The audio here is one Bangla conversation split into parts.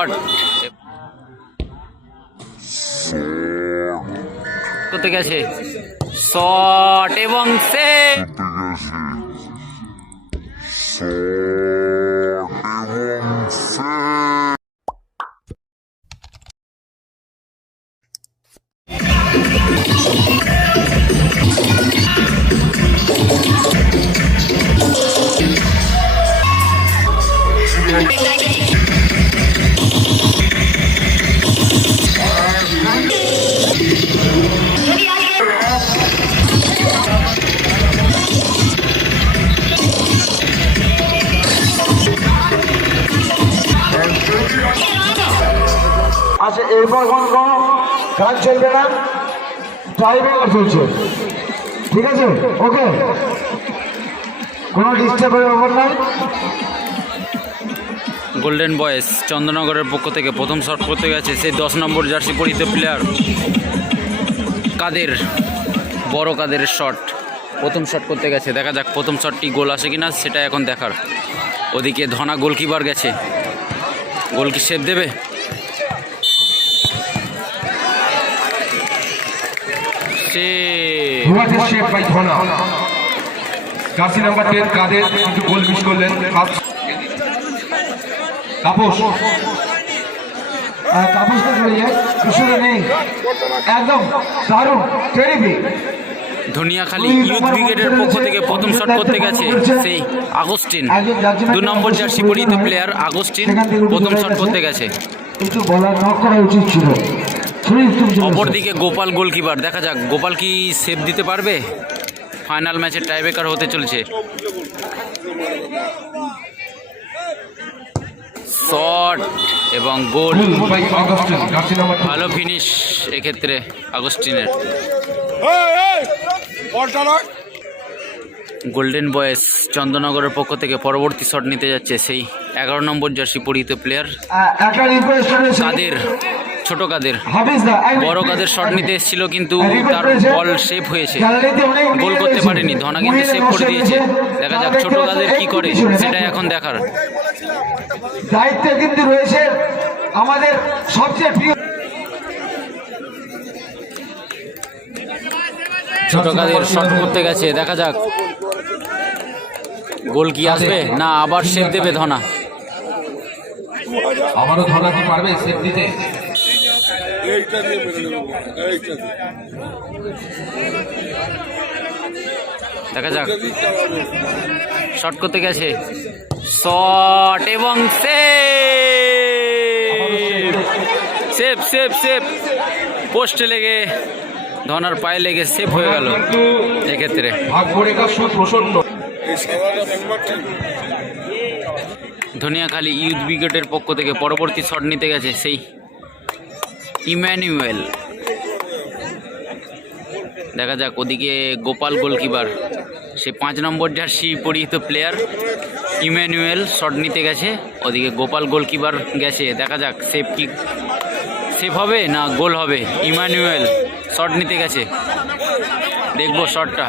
শর্ট কত গেছে শট এবং সে। আচ্ছা এরপর কোনো কাজ চলবে না? চলছে ঠিক আছে? ওকে কোনো ডিস্টার্বের ব্যাপার নাই? গোল্ডেন বয়েস চন্দ্রনগরের পক্ষ থেকে প্রথম শট করতে গেছে। সেই দশ নম্বর জার্সি পরিহিত প্লেয়ার কাদের? বড় কাদের শট প্রথম শট করতে গেছে। দেখা যাক প্রথম শটটি গোল আসে কিনা সেটা এখন দেখার। ওদিকে ধনা গোলকিপার গেছে। গোল কি সেভ দেবে? সে What is shaped by Dhona? Jersey number ten Kader কিন্তু গোল মিস করলেন? তাপস কাপড়টা চলে যায়। নেই। একদম দারুণ। টেরিফিক ধনিয়াখালী ইউথ ব্রিগেডের পক্ষ থেকে প্রথম শট করতে গেছে সেই আগস্টিন। দু নম্বর জার্সি পরিহিত প্লেয়ার আগস্টিন প্রথম শট করতে গেছে। অপরদিকে গোপাল গোলকিপার দেখা যাক, গোপাল কি সেভ দিতে পারবে? ফাইনাল ম্যাচের টাইব্রেকার হতে চলেছে। শট এবং গোল ভালো ফিনিশ এক্ষেত্রে আগস্টিনের। গোল্ডেন বয়েস চন্দ্রনগরের পক্ষ থেকে পরবর্তী শট নিতে যাচ্ছে সেই এগারো নম্বর জার্সি পরিহিত প্লেয়ার কাদের? ছোট কাদের? বড় কাদের শট নিতে এসেছিল কিন্তু তার বল সেভ হয়েছে। গোল করতে পারেনি ধনা কিন্তু সেভ করে দিয়েছে। দেখা যাক ছোট কাদের কি করে সেটাই এখন দেখার। দায়িত্বে কিন্তু রয়েছে আমাদের সবচেয়ে প্রিয় ছোট কাদের শট করতে গেছে দেখা যাক। গোল কি আসবে? না আবার সেভ দেবে ধনা। আবারও ধনা কি পারবে সেট দিতে? দেখা যাক। শট করতে গেছে। শট এবং সেভ সেভ সেভ। পোস্টে লেগে ধনার পায়ে লেগে সেফ হয়ে গেল এক্ষেত্রে। ধনিয়াখালী ইউথ ব্রিগেডের পক্ষ থেকে পরবর্তী শট নিতে গেছে সেই ইম্যানুয়েল দেখা যাক ওদিকে গোপাল গোলকিপার, সে পাঁচ নম্বর জার্সি পরিহিত প্লেয়ার ইম্যানুয়েল শট নিতে গেছে, ওদিকে গোপাল গোলকিপার গেছে, দেখা যাক সেভ কি সেভ হবে না গোল হবে? ইমানুয়েল শট নিতে গেছে। দেখব শটটা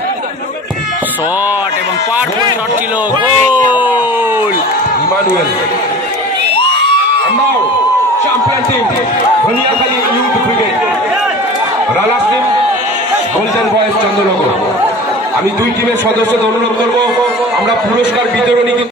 শট এবং পারফেক্ট শট ছিল goal Emmanuel team, Dhaniakhali youth runner team golden Chandranagar আমি দুই টিমের সদস্যদের অনুরোধ করব আমরা পুরস্কার বিতরণী